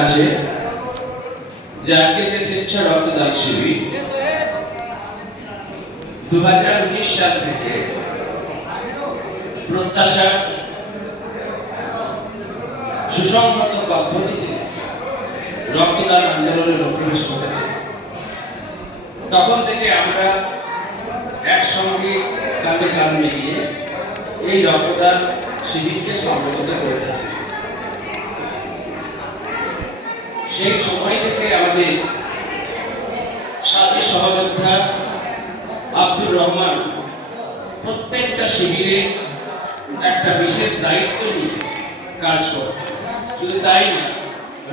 আছে যে আজকে যে স্বেচ্ছা রক্তদান শিবির 2019 সাল থেকে প্রত্যাশা সুসংহত পদ্ধতিতে রক্তদান আন্দোলনের প্রবেশ করেছে। তখন থেকে আমরা একসঙ্গে কাঁধে কাঁধ মিলিয়ে এই রক্তদান শিবিরকে সংগঠিত করে থাকি। সেই সময় থেকে আমাদের সাথী সহযোদ্ধা আব্দুর রহমান প্রত্যেকটা শিবিরে একটা বিশেষ দায়িত্ব নিয়ে কাজ করত। শুধু তাই না,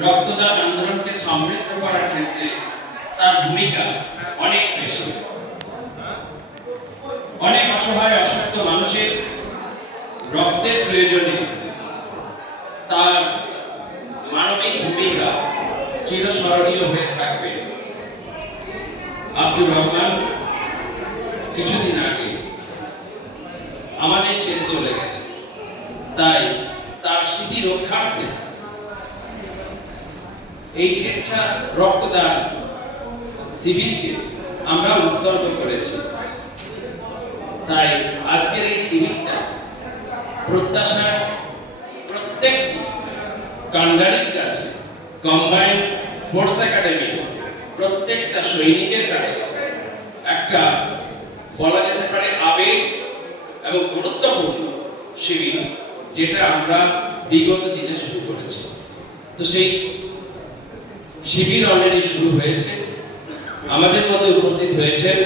রক্তদান আন্দোলনকে সমৃদ্ধ করার ক্ষেত্রে তার ভূমিকা অনেক বেশি। অনেক অসহায় অসুস্থ মানুষের রক্তের প্রয়োজনে তার মানবিক ভূমিকা চিরস্মরণীয় হয়ে থাকবে। আব্দুর রহমান কিছুদিন আগে আমাদের ছেড়ে চলে গেছে, তাই তার স্মৃতি রক্ষার্থে এই স্বেচ্ছা রক্তদান শিবিরকে আমরা উৎসর্গ করেছি। তাই আজকের এই শিবিরটা প্রত্যাশা প্রত্যেকটি কান্ডারির কাছে, কম্বাইন্ড ফোর্স একাডেমি প্রত্যেকটা সৈনিকের কাছে একটা বলা যেতে পারে আবেগ এবং গুরুত্বপূর্ণ শিবির, যেটা আমরা বিগত দিনে শুরু করেছি। তো সেই শিবির অলরেডি শুরু হয়েছে। আমাদের মধ্যে উপস্থিত হয়েছেন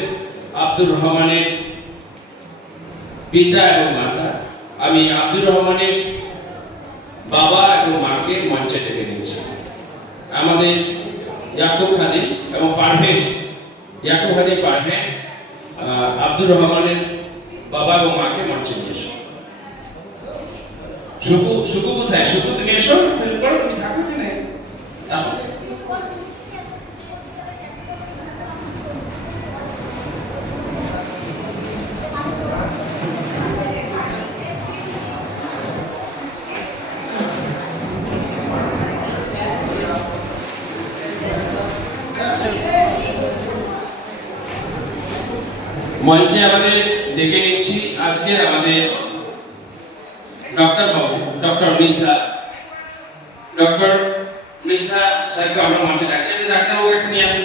আব্দুর রহমানের পিতা এবং মাতা। আমি আব্দুর রহমানের বাবা এবং মাকে মঞ্চে ডেকে নিয়েছি। আমাদের ইয়াকুব খাদিম এবং পারভেজ, ইয়াকুব খাদিম পারভেজ আব্দুর রহমানের বাবা এবং মাকে মঞ্চে নিয়ে এসো। সুকু কোথায়? সুকু তুমি এসো, তুমি থাকো কিনা? আসো। মঞ্চে আমাদের ডেকে নিচ্ছি আজকে আমাদের ডক্টর মৃদ্ধা সাহেবকে আমরা মঞ্চে ডাকছি। ডাক্তারবাবু একটু নিয়ে আসুন।